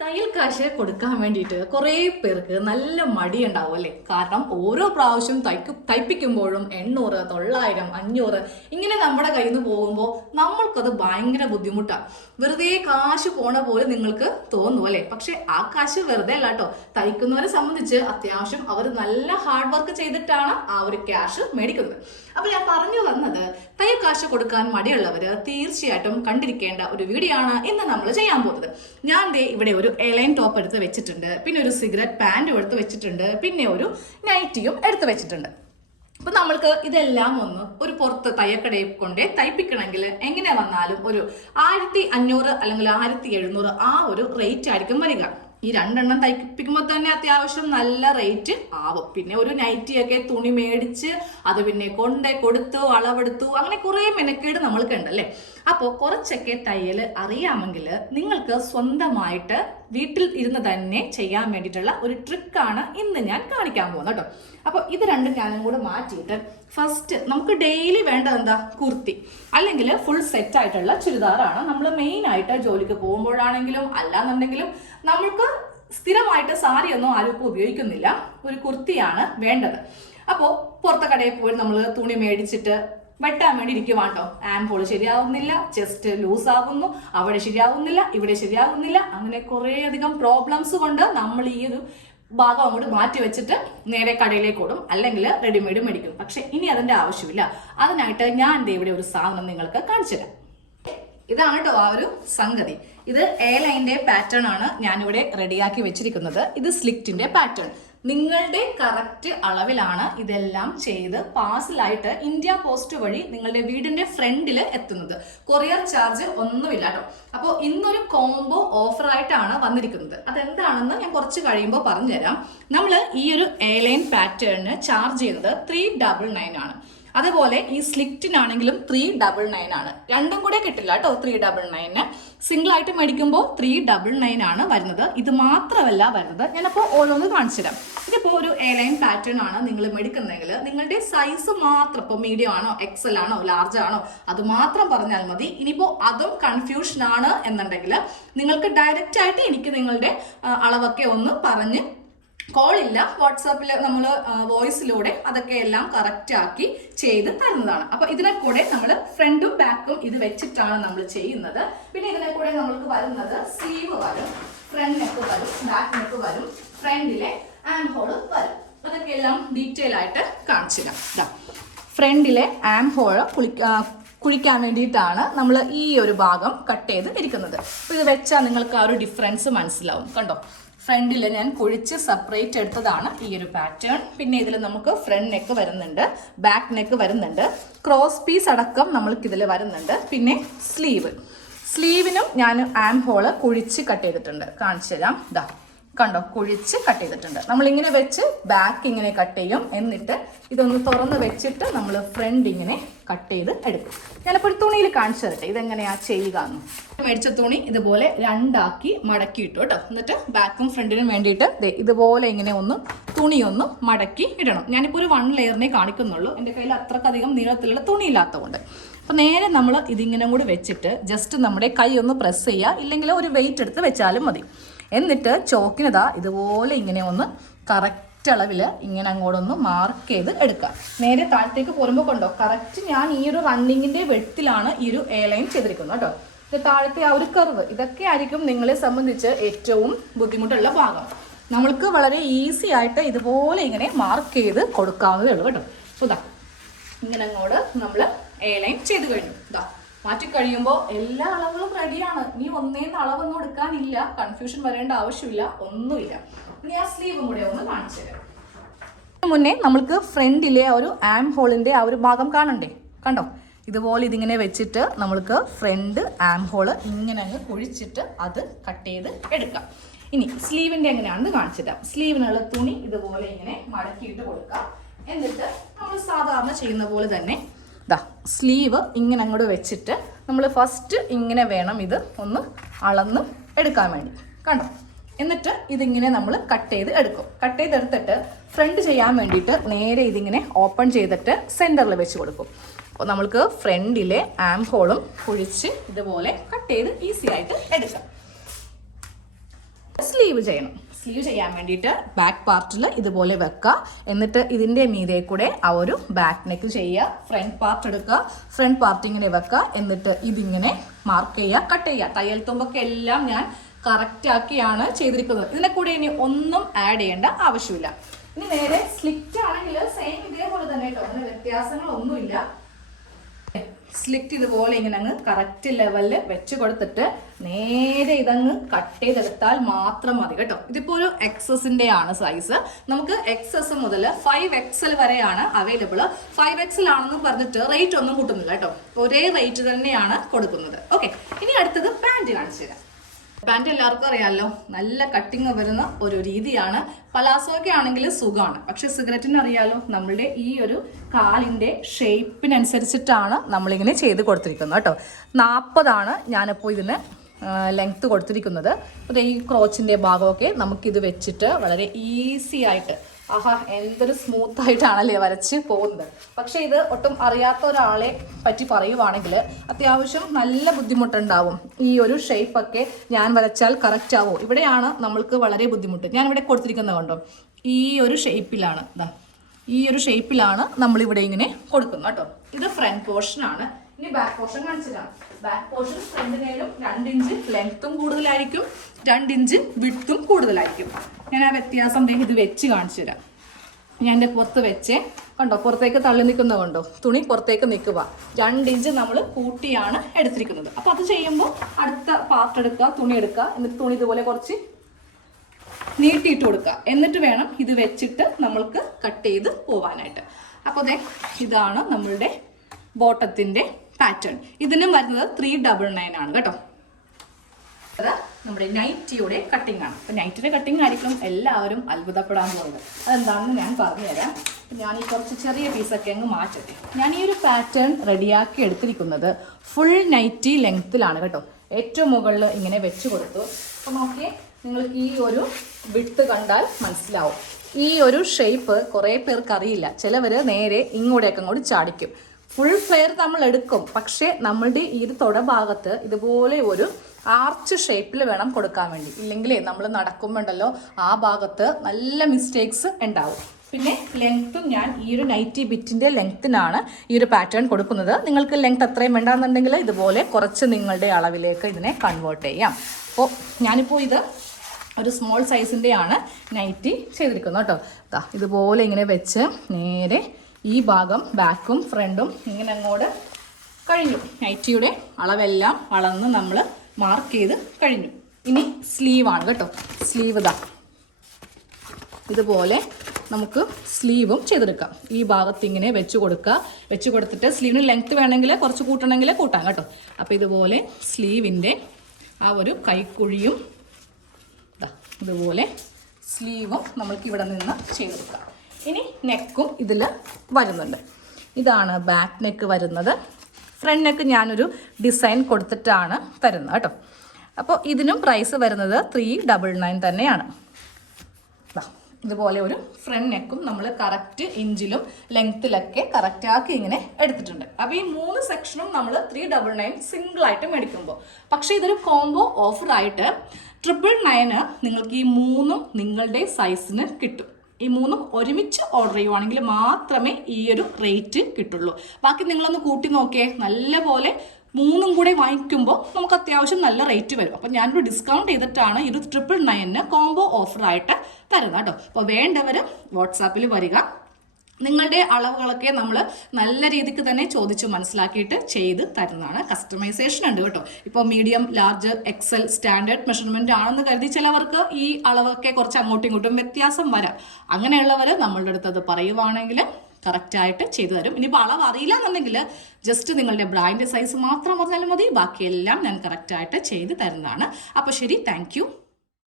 തയ്യൽ കാശ് കൊടുക്കാൻ വേണ്ടിയിട്ട് കുറേ പേർക്ക് നല്ല മടിയുണ്ടാവും അല്ലേ? കാരണം ഓരോ പ്രാവശ്യം തയ്ക്കു തയ്പ്പിക്കുമ്പോഴും എണ്ണൂറ് തൊള്ളായിരം അഞ്ഞൂറ് ഇങ്ങനെ നമ്മുടെ കയ്യിൽ നിന്ന് പോകുമ്പോൾ നമ്മൾക്കത് ഭയങ്കര ബുദ്ധിമുട്ടാണ് വെറുതെ കാശ് പോണ പോലെ നിങ്ങൾക്ക് തോന്നും അല്ലേ? പക്ഷെ ആ കാശ് വെറുതെ അല്ല കേട്ടോ. തയ്ക്കുന്നവരെ സംബന്ധിച്ച് അത്യാവശ്യം അവർ നല്ല ഹാർഡ് വർക്ക് ചെയ്തിട്ടാണ് ആ ഒരു ക്യാഷ് മേടിക്കുന്നത്. അപ്പൊ ഞാൻ പറഞ്ഞു വന്നത് തയ്യൽ കാശ് കൊടുക്കാൻ മടിയുള്ളവര് തീർച്ചയായിട്ടും കണ്ടിരിക്കേണ്ട ഒരു വീഡിയോ ആണ് ഇന്ന് നമ്മൾ ചെയ്യാൻ പോകുന്നത്. ഞാൻ ദേ ഇവിടെ ഒരു എലൈൻ ടോപ്പ് എടുത്ത് വെച്ചിട്ടുണ്ട് പിന്നെ ഒരു സിഗരറ്റ് പാന്റും എടുത്ത് വെച്ചിട്ടുണ്ട് പിന്നെ ഒരു നൈറ്റിയും എടുത്ത് വെച്ചിട്ടുണ്ട്. അപ്പൊ നമ്മൾക്ക് ഇതെല്ലാം ഒന്ന് ഒരു പുറത്ത് തയ്യക്കടയിൽ കൊണ്ടേ തയ്പ്പിക്കണമെങ്കിൽ എങ്ങനെ വന്നാലും ഒരു ആയിരത്തി അഞ്ഞൂറ് അല്ലെങ്കിൽ ആയിരത്തി എഴുന്നൂറ് ആ ഒരു റേറ്റ് ആയിരിക്കും വരിക. ഈ രണ്ടെണ്ണം തയ്പ്പിക്കുമ്പോൾ തന്നെ അത്യാവശ്യം നല്ല റേറ്റ് ആവും. പിന്നെ ഒരു നൈറ്റിയൊക്കെ തുണി മേടിച്ച് അത് പിന്നെ കൊണ്ടേ കൊടുത്തു അളവെടുത്തു അങ്ങനെ കുറേ മെനക്കേട് നമ്മൾക്ക് ഉണ്ടല്ലേ അപ്പോൾ കുറച്ചൊക്കെ തയ്യൽ അറിയാമെങ്കിൽ നിങ്ങൾക്ക് സ്വന്തമായിട്ട് വീട്ടിൽ ഇരുന്ന് തന്നെ ചെയ്യാൻ വേണ്ടിയിട്ടുള്ള ഒരു ട്രിക്കാണ് ഇന്ന് ഞാൻ കാണിക്കാൻ പോകുന്നത് കേട്ടോ. അപ്പോൾ ഇത് രണ്ടും ഞാനും കൂടെ മാറ്റിയിട്ട് ഫസ്റ്റ് നമുക്ക് ഡെയിലി വേണ്ടത് എന്താ? കുർത്തി. അല്ലെങ്കിൽ ഫുൾ സെറ്റ് ആയിട്ടുള്ള ചുരിദാറാണ് നമ്മൾ മെയിൻ ആയിട്ട് ജോലിക്ക് പോകുമ്പോഴാണെങ്കിലും അല്ലാന്നുണ്ടെങ്കിലും നമ്മൾക്ക് സ്ഥിരമായിട്ട് സാരി ഒന്നും ആരും ഉപയോഗിക്കുന്നില്ല. ഒരു കുർത്തിയാണ് വേണ്ടത്. അപ്പോൾ പുറത്തെ കടയിൽ പോയി നമ്മൾ തുണി മേടിച്ചിട്ട് വെട്ടാൻ വേണ്ടി ഇരിക്കുവാട്ടോ ആം ഹോൾ ശരിയാവുന്നില്ല ചെസ്റ്റ് ലൂസ് ആകുന്നു അവിടെ ശരിയാവുന്നില്ല ഇവിടെ ശരിയാവുന്നില്ല. അങ്ങനെ കുറേ അധികം പ്രോബ്ലംസ് കൊണ്ട് നമ്മൾ ഈ ഒരു ഭാഗം അങ്ങോട്ട് മാറ്റി വെച്ചിട്ട് നേരെ കടയിലേക്ക് ഓടും അല്ലെങ്കിൽ റെഡിമെയ്ഡ് മേടിക്കും പക്ഷെ ഇനി അതിന്റെ ആവശ്യമില്ല. അതിനായിട്ട് ഞാൻ ഇവിടെ ഒരു സാധനം നിങ്ങൾക്ക് കാണിച്ചു തരാം. ഇതാണ് കേട്ടോ ആ ഒരു സംഗതി. ഇത് എ ലൈന്റെ പാറ്റേൺ ആണ് ഞാനിവിടെ റെഡിയാക്കി വെച്ചിരിക്കുന്നത്. ഇത് സ്ലിക്റ്റിന്റെ പാറ്റേൺ നിങ്ങളുടെ കറക്റ്റ് അളവിലാണ് ഇതെല്ലാം ചെയ്ത് പാഴ്സലായിട്ട് ഇന്ത്യ പോസ്റ്റ് വഴി നിങ്ങളുടെ വീടിന്റെ ഫ്രണ്ടിൽ എത്തുന്നത്. കൊറിയർ ചാർജ് ഒന്നുമില്ല കേട്ടോ. അപ്പോൾ ഇന്നൊരു കോംബോ ഓഫറായിട്ടാണ് വന്നിരിക്കുന്നത്. അതെന്താണെന്ന് ഞാൻ കുറച്ച് കഴിയുമ്പോൾ പറഞ്ഞുതരാം. നമ്മൾ ഈ ഒരു എ ലൈൻ പാറ്റേണിന് ചാർജ് ചെയ്യുന്നത് ത്രീ ഡബിൾ നയൻ ആണ്. അതുപോലെ ഈ സ്ലിക്റ്റിനാണെങ്കിലും ത്രീ ഡബിൾ നയൻ ആണ്. രണ്ടും കൂടെ കിട്ടില്ല കേട്ടോ ത്രീ ഡബിൾ നയന് സിംഗിൾ ആയിട്ട് മേടിക്കുമ്പോൾ ത്രീ ഡബിൾ നയൻ ആണ് വരുന്നത്. ഇത് മാത്രമല്ല വരുന്നത്. ഞാനപ്പോൾ ഓരോന്ന് കാണിച്ചു തരാം ഇതിപ്പോൾ ഒരു എ ലൈൻ പാറ്റേൺ ആണ് നിങ്ങൾ മേടിക്കുന്നതെങ്കിൽ നിങ്ങളുടെ സൈസ് മാത്രം ഇപ്പോൾ മീഡിയം ആണോ എക്സൽ ആണോ ലാർജ് ആണോ അത് മാത്രം പറഞ്ഞാൽ മതി. ഇനിയിപ്പോൾ അതും കൺഫ്യൂഷൻ ആണ് എന്നുണ്ടെങ്കിൽ നിങ്ങൾക്ക് ഡയറക്റ്റ് ആയിട്ട് എനിക്ക് നിങ്ങളുടെ അളവൊക്കെ ഒന്ന് പറഞ്ഞ് കോൾ ഇല്ല. വാട്സാപ്പിൽ നമ്മൾ വോയിസിലൂടെ അതൊക്കെ എല്ലാം കറക്റ്റ് ആക്കി ചെയ്ത് തരുന്നതാണ്. അപ്പൊ ഇതിനെ കൂടെ നമ്മൾ ഫ്രണ്ടും ബാക്കും ഇത് വെച്ചിട്ടാണ് നമ്മൾ ചെയ്യുന്നത്. പിന്നെ ഇതിനെ കൂടെ നമ്മൾക്ക് വരുന്നത് സ്ലീവ് വരും ഫ്രണ്ട് നെക്ക് വരും ബാക്ക് നെക്ക് വരും ഫ്രണ്ടിലെ ആം ഹോൾ വരും. അതൊക്കെ എല്ലാം ഡീറ്റെയിൽ ആയിട്ട് കാണിച്ചില്ല ഫ്രണ്ടിലെ ആം ഹോൾ കുളിക്കാൻ കുഴിക്കാൻ വേണ്ടിയിട്ടാണ് നമ്മൾ ഈ ഒരു ഭാഗം കട്ട് ചെയ്ത് ഇരിക്കുന്നത്. അപ്പോൾ ഇത് വെച്ചാൽ നിങ്ങൾക്ക് ആ ഒരു ഡിഫറൻസ് മനസ്സിലാവും. കണ്ടോ? ഫ്രണ്ടിൽ ഞാൻ കുഴിച്ച് സെപ്പറേറ്റ് എടുത്തതാണ് ഈ ഒരു പാറ്റേൺ പിന്നെ ഇതിൽ നമുക്ക് ഫ്രണ്ട് നെക്ക് വരുന്നുണ്ട് ബാക്ക് നെക്ക് വരുന്നുണ്ട് ക്രോസ് പീസ് അടക്കം നമ്മൾക്ക് ഇതിൽ വരുന്നുണ്ട്. പിന്നെ സ്ലീവ് സ്ലീവിനും ഞാൻ ആം ഹോൾ കുഴിച്ച് കട്ട് ചെയ്തിട്ടുണ്ട്. കാണിച്ചു തരാം ഇതാ കണ്ടോ കുഴിച്ച് കട്ട് ചെയ്തിട്ടുണ്ട്. നമ്മൾ ഇങ്ങനെ വെച്ച് ബാക്ക് ഇങ്ങനെ കട്ട് ചെയ്യും. എന്നിട്ട് ഇതൊന്ന് തുറന്ന് വെച്ചിട്ട് നമ്മൾ ഫ്രണ്ട് ഇങ്ങനെ കട്ട് ചെയ്ത് എടുക്കും. ഞാനിപ്പോൾ ഒരു തുണിയിൽ കാണിച്ചു തരട്ടെ ഇതെങ്ങനെയാ ചെയ്യുക എന്ന് മേടിച്ച തുണി ഇതുപോലെ രണ്ടാക്കി മടക്കി ഇട്ടു കേട്ടോ എന്നിട്ട് ബാക്കും ഫ്രണ്ടിനും വേണ്ടിയിട്ട് ഇതുപോലെ ഇങ്ങനെ ഒന്ന് തുണി ഒന്ന് മടക്കി ഇടണം. ഞാനിപ്പോൾ ഒരു വൺ ലെയറിനെ കാണിക്കുന്നുള്ളൂ. എന്റെ കയ്യിൽ അത്രക്കധികം നീളത്തിലുള്ള തുണി ഇല്ലാത്തതുകൊണ്ട്. അപ്പോൾ നേരെ നമ്മൾ ഇതിങ്ങനെ കൂടി വെച്ചിട്ട് ജസ്റ്റ് നമ്മുടെ കൈ ഒന്ന് പ്രസ് ചെയ്യുക. ഇല്ലെങ്കിൽ ഒരു വെയിറ്റ് എടുത്ത് വെച്ചാലും മതി. എന്നിട്ട് ചോക്കിനതാ ഇതുപോലെ ഇങ്ങനെ ഒന്ന് കറക്റ്റ് അളവിൽ ഇങ്ങനെ അങ്ങോട്ടൊന്ന് മാർക്ക് ചെയ്ത് എടുക്കാം. നേരെ താഴത്തേക്ക് പോരുമ്പോൾ കൊണ്ടോ കറക്റ്റ് ഞാൻ ഈ ഒരു റണ്ണിങ്ങിന്റെ വെട്ടിലാണ് ഈ ഒരു എ ലൈൻ ചെയ്തിരിക്കുന്നത് കേട്ടോ. ഇത് താഴത്തെ ആ ഒരു കർവ് ഇതൊക്കെ ആയിരിക്കും നിങ്ങളെ സംബന്ധിച്ച് ഏറ്റവും ബുദ്ധിമുട്ടുള്ള ഭാഗം. നമ്മൾക്ക് വളരെ ഈസി ആയിട്ട് ഇതുപോലെ ഇങ്ങനെ മാർക്ക് ചെയ്ത് കൊടുക്കാവുന്നതേ ഉള്ളൂ കേട്ടോ. അപ്പോൾ ഇതാ ഇങ്ങനെ അങ്ങോട്ട് നമ്മൾ എ ലൈൻ ചെയ്ത് കഴിഞ്ഞു. ഇതാ മാറ്റി കഴിയുമ്പോൾ എല്ലാ അളവുകളും റെഡിയാണ് നീ ഒന്നേന്ന് അളവൊന്നും എടുക്കാനില്ല. കൺഫ്യൂഷൻ വരേണ്ട ആവശ്യമില്ല. ഒന്നുമില്ല. ഇനി ആ സ്ലീവും കൂടെ ഒന്ന് കാണിച്ചു തരാം. മുന്നേ നമ്മൾക്ക് ഫ്രണ്ടിലെ ആ ഒരു ആം ഹോളിന്റെ ആ ഒരു ഭാഗം കാണണ്ടേ? കണ്ടോ? ഇതുപോലെ ഇതിങ്ങനെ വെച്ചിട്ട് നമ്മൾക്ക് ഫ്രണ്ട് ആം ഹോൾ ഇങ്ങനെ അങ്ങ് കുഴിച്ചിട്ട് അത് കട്ട് ചെയ്ത് എടുക്കാം. ഇനി സ്ലീവിന്റെ എങ്ങനെയാണെന്ന് കാണിച്ചു തരാം. സ്ലീവിനുള്ള തുണി ഇതുപോലെ ഇങ്ങനെ മടക്കിയിട്ട് കൊടുക്കാം. എന്നിട്ട് നമ്മൾ സാധാരണ ചെയ്യുന്ന പോലെ തന്നെ ദാ സ്ലീവ് ഇങ്ങനെ അങ്ങോട്ട് വെച്ചിട്ട് നമ്മൾ ഫസ്റ്റ് ഇങ്ങനെ വേണം ഇത് ഒന്ന് അളന്ന് എടുക്കാൻ വേണ്ടി. കണ്ടോ? എന്നിട്ട് ഇതിങ്ങനെ നമ്മൾ കട്ട് ചെയ്ത് എടുക്കും. കട്ട് ചെയ്തെടുത്തിട്ട് ഫ്രണ്ട് ചെയ്യാൻ വേണ്ടിയിട്ട് നേരെ ഇതിങ്ങനെ ഓപ്പൺ ചെയ്തിട്ട് സെന്ററിൽ വെച്ച് കൊടുക്കും. അപ്പോൾ നമ്മൾക്ക് ഫ്രണ്ടിലെ ആം ഹോളും കുഴിച്ച് ഇതുപോലെ കട്ട് ചെയ്ത് ഈസി ആയിട്ട് എടുക്കാം. സ്ലീവ് ചെയ്യണം. സ്ലീവ് ചെയ്യാൻ വേണ്ടിയിട്ട് ബാക്ക് പാർട്ടിൽ ഇതുപോലെ വെക്കുക എന്നിട്ട് ഇതിന്റെ മീതെ കൂടെ ആ ഒരു ബാക്ക് നെക്ക് ചെയ്യുക. ഫ്രണ്ട് പാർട്ട് എടുക്കുക. ഫ്രണ്ട് പാർട്ട് ഇങ്ങനെ വെക്കുക എന്നിട്ട് ഇതിങ്ങനെ മാർക്ക് ചെയ്യുക. കട്ട് ചെയ്യുക. തയ്യൽ തുമ്പൊക്കെ എല്ലാം ഞാൻ കറക്റ്റാക്കിയാണ് ചെയ്തിരിക്കുന്നത്. ഇതിനെ കൂടെ ഇനി ഒന്നും ആഡ് ചെയ്യേണ്ട ആവശ്യമില്ല. ഇനി നേരെ സ്ലിറ്റ് ആണെങ്കിൽ സെയിം ഇതേപോലെ തന്നെ കേട്ടോ. അങ്ങനെ വ്യത്യാസങ്ങളൊന്നുമില്ല. സ്ലിറ്റ് ഇതുപോലെ ഇങ്ങനെ അങ്ങ് കറക്റ്റ് ലെവലിൽ വെച്ച് കൊടുത്തിട്ട് നേരെ ഇതങ്ങ് കട്ട് ചെയ്തെടുത്താൽ മാത്രം മതി കേട്ടോ. ഇതിപ്പോ ഒരു എക്സസിന്റെ ആണ് സൈസ് നമുക്ക് എക്സസ് മുതൽ ഫൈവ് എക്സൽ വരെയാണ് അവൈലബിൾ ഫൈവ് എക്സൽ ആണെന്ന് പറഞ്ഞിട്ട് റേറ്റ് ഒന്നും കൂട്ടുന്നില്ല കേട്ടോ. ഒരേ റേറ്റ് തന്നെയാണ് കൊടുക്കുന്നത്. ഓക്കെ ഇനി അടുത്തത് പാന്റ് കാണിച്ചു തരാം. പാന്റ് എല്ലാവർക്കും അറിയാമല്ലോ നല്ല കട്ടിങ് വരുന്ന ഒരു രീതിയാണ്. പലാസോയ്ക്ക് ആണെങ്കിൽ സുഖമാണ്. പക്ഷെ സിഗരറ്റിന് അറിയാലോ നമ്മളുടെ ഈ ഒരു കാലിന്റെ ഷേപ്പിനനുസരിച്ചിട്ടാണ് നമ്മളിങ്ങനെ ചെയ്ത് കൊടുത്തിരിക്കുന്നത് കേട്ടോ. നാൽപ്പതാണ് ഞാനിപ്പോൾ ഇതിന് ലെങ്ത്ത് കൊടുത്തിരിക്കുന്നത്. ഈ ക്രോച്ചിന്റെ ഭാഗമൊക്കെ നമുക്കിത് വെച്ചിട്ട് വളരെ ഈസി ആയിട്ട് ആഹാ എന്തൊരു സ്മൂത്ത് ആയിട്ടാണല്ലേ വരച്ച് പോകുന്നത്. പക്ഷേ ഇത് ഒട്ടും അറിയാത്ത ഒരാളെ പറ്റി പറയുവാണെങ്കിൽ അത്യാവശ്യം നല്ല ബുദ്ധിമുട്ടുണ്ടാവും. ഈ ഒരു ഷേപ്പൊക്കെ ഞാൻ വരച്ചാൽ കറക്റ്റ് ആവോ. ഇവിടെയാണ് നമ്മൾക്ക് വളരെ ബുദ്ധിമുട്ട്. ഞാൻ ഇവിടെ കൊടുത്തിരിക്കുന്നത് കണ്ടോ? ഈ ഒരു ഷേപ്പിലാണ് ഈ ഒരു ഷേപ്പിലാണ് നമ്മളിവിടെ ഇങ്ങനെ കൊടുക്കുന്നത് കേട്ടോ. ഇത് ഫ്രണ്ട് പോർഷൻ ആണ്. ഇനി ബാക്ക് പോർഷൻ കാണിച്ചിട്ടാണ് ബാക്ക് പോർഷൻ ഫ്രണ്ടിനേലും രണ്ട് ഇഞ്ച് ലെങ്ത്തും കൂടുതലായിരിക്കും. രണ്ട് ഇഞ്ച് വിട്ടും കൂടുതലായിരിക്കും. ഞാൻ ആ വ്യത്യാസം ഇത് വെച്ച് കാണിച്ചു തരാം ഞാൻ എന്റെ പുറത്ത് വെച്ച്. കണ്ടോ പുറത്തേക്ക് തള്ളി നിൽക്കുന്ന കണ്ടോ? തുണി പുറത്തേക്ക് നിൽക്കുക. രണ്ട് ഇഞ്ച് നമ്മൾ കൂട്ടിയാണ് എടുത്തിരിക്കുന്നത്. അപ്പോൾ അത് ചെയ്യുമ്പോൾ അടുത്ത പാർട്ട് എടുക്കുക തുണി എടുക്കുക. എന്നിട്ട് തുണി ഇതുപോലെ കുറച്ച് നീട്ടിയിട്ട് കൊടുക്കുക. എന്നിട്ട് വേണം ഇത് വെച്ചിട്ട് നമ്മൾക്ക് കട്ട് ചെയ്ത് പോവാനായിട്ട്. അപ്പോൾ അതെ ഇതാണ് നമ്മളുടെ ബോട്ടത്തിന്റെ പാറ്റേൺ ഇതിനും വരുന്നത് ത്രീ ഡബിൾ നയൻ ആണ് കേട്ടോ. അത് നമ്മുടെ നൈറ്റിയുടെ കട്ടിംഗ് ആണ്. അപ്പോൾ നൈറ്റിയുടെ കട്ടിംഗ് ആയിരിക്കും എല്ലാവരും അത്ഭുതപ്പെടാൻ പോകുന്നത്. അതെന്താണെന്ന് ഞാൻ പറഞ്ഞുതരാം. ഞാൻ ഈ കുറച്ച് ചെറിയ പീസൊക്കെ അങ്ങ് മാറ്റട്ടെ. ഞാൻ ഈ ഒരു പാറ്റേൺ റെഡിയാക്കി എടുത്തിരിക്കുന്നത് ഫുൾ നൈറ്റി ലെങ്ത്തിലാണ് കേട്ടോ. ഏറ്റവും മുകളിൽ ഇങ്ങനെ വെച്ച് കൊടുത്തു. അപ്പോൾ നോക്കിയേ നിങ്ങൾക്ക് ഈ ഒരു വിട്ട് കണ്ടാൽ മനസ്സിലാവും. ഈ ഒരു ഷേപ്പ് കുറേ പേർക്ക് അറിയില്ല ചിലവര് നേരെ ഇങ്ങോട്ടേക്ക് അങ്ങോട്ട് ചാടിക്കും. ഫുൾ ഫ്ലെയർ നമ്മൾ എടുക്കും പക്ഷേ നമ്മളുടെ ഈ ഒരു തൊട ഭാഗത്ത് ഇതുപോലെ ഒരു ആർച്ച് ഷേപ്പിൽ വേണം കൊടുക്കാൻ വേണ്ടി. ഇല്ലെങ്കിൽ നമ്മൾ നടക്കുമ്പോണ്ടല്ലോ ആ ഭാഗത്ത് നല്ല മിസ്റ്റേക്സ് ഉണ്ടാവും. പിന്നെ ലെങ്ത്തും ഞാൻ ഈ ഒരു നൈറ്റി ബിറ്റിന്റെ ലെങ്ത്തിനാണ് ഈ ഒരു പാറ്റേൺ കൊടുക്കുന്നത്. നിങ്ങൾക്ക് ലെങ്ത് അത്രയും വേണ്ടാന്നുണ്ടെങ്കിൽ ഇതുപോലെ കുറച്ച് നിങ്ങളുടെ അളവിലേക്ക് ഇതിനെ കൺവേർട്ട് ചെയ്യാം. അപ്പോൾ ഞാനിപ്പോൾ ഇത് ഒരു സ്മോൾ സൈസിന്റെയാണ് നൈറ്റി ചെയ്തിരിക്കുന്നത് കേട്ടോ. ഇതുപോലെ ഇങ്ങനെ വെച്ച് നേരെ ഈ ഭാഗം ബാക്കും ഫ്രണ്ടും ഇങ്ങനെ അങ്ങോട്ട് കഴിഞ്ഞു. നൈറ്റിയുടെ അളവെല്ലാം അളന്ന് നമ്മൾ മാർക്ക് ചെയ്ത് കഴിഞ്ഞു. ഇനി സ്ലീവാണ് കേട്ടോ. സ്ലീവ് ഇതാ ഇതുപോലെ നമുക്ക് സ്ലീവും ചെയ്തെടുക്കാം. ഈ ഭാഗത്ത് ഇങ്ങനെ വെച്ച് കൊടുക്കുക. വെച്ച് കൊടുത്തിട്ട് സ്ലീവിന് ലെങ്ത് വേണമെങ്കിൽ കുറച്ച് കൂട്ടണമെങ്കിൽ കൂട്ടാം കേട്ടോ. അപ്പോൾ ഇതുപോലെ സ്ലീവിന്റെ ആ ഒരു കൈക്കുഴിയും ഇതുപോലെ സ്ലീവും നമ്മൾക്ക് ഇവിടെ നിന്ന് ചെയ്തെടുക്കാം. ഇനി നെക്കും ഇതിൽ വരുന്നുണ്ട്. ഇതാണ് ബാക്ക് നെക്ക് വരുന്നത്. ഫ്രണ്ട് നെക്ക് ഞാനൊരു ഡിസൈൻ കൊടുത്തിട്ടാണ് തരുന്നത് കേട്ടോ. അപ്പോൾ ഇതിനും പ്രൈസ് വരുന്നത് ത്രീ ഡബിൾ നയൻ തന്നെയാണ്. ഇതുപോലെ ഒരു ഫ്രണ്ട് നെക്കും നമ്മൾ കറക്റ്റ് ഇഞ്ചിലും ലെങ്ത്തിലൊക്കെ കറക്റ്റാക്കി ഇങ്ങനെ എടുത്തിട്ടുണ്ട്. അപ്പോൾ ഈ മൂന്ന് സെക്ഷനും നമ്മൾ ത്രീ ഡബിൾ നയൻ സിംഗിൾ ആയിട്ട് മേടിക്കുമ്പോൾ പക്ഷേ ഇതൊരു കോംബോ ഓഫറായിട്ട് ട്രിപ്പിൾ നയന് നിങ്ങൾക്ക് ഈ മൂന്നും നിങ്ങളുടെ സൈസിന് കിട്ടും. ഈ മൂന്നും ഒരുമിച്ച് ഓർഡർ ചെയ്യുവാണെങ്കിൽ മാത്രമേ ഈ ഒരു റേറ്റ് കിട്ടുള്ളൂ. ബാക്കി നിങ്ങളൊന്ന് കൂട്ടി നോക്കിയേ. നല്ലപോലെ മൂന്നും കൂടെ വാങ്ങിക്കുമ്പോൾ നമുക്ക് അത്യാവശ്യം നല്ല റേറ്റ് വരും. അപ്പം ഞാനൊരു ഡിസ്കൗണ്ട് ചെയ്തിട്ടാണ് ഒരു ട്രിപ്പിൾ നയനിന് കോംബോ ഓഫറായിട്ട് തരുന്നത് കേട്ടോ. അപ്പോൾ വേണ്ടവർ വാട്സാപ്പിൽ വരിക. നിങ്ങളുടെ അളവുകളൊക്കെ നമ്മൾ നല്ല രീതിക്ക് തന്നെ ചോദിച്ച് മനസ്സിലാക്കിയിട്ട് ചെയ്ത് തരുന്നതാണ്. കസ്റ്റമൈസേഷൻ ഉണ്ട് കേട്ടോ. ഇപ്പോൾ medium large XL standard measurement ആണെന്ന് കരുതി ചിലവർക്ക് ഈ അളവൊക്കെ കുറച്ച് അങ്ങോട്ടും ഇങ്ങോട്ടും വ്യത്യാസം വരാം. അങ്ങനെയുള്ളവർ നമ്മളുടെ അടുത്ത് അത് പറയുവാണെങ്കിൽ കറക്റ്റായിട്ട് ചെയ്തു തരും. ഇനിയിപ്പോൾ അളവ് അറിയില്ല എന്നുണ്ടെങ്കിൽ ജസ്റ്റ് നിങ്ങളുടെ ബ്രാൻഡ് സൈസ് മാത്രം പറഞ്ഞാലും മതി. ബാക്കിയെല്ലാം ഞാൻ കറക്റ്റായിട്ട് ചെയ്ത് തരുന്നതാണ്. അപ്പോൾ ശരി താങ്ക്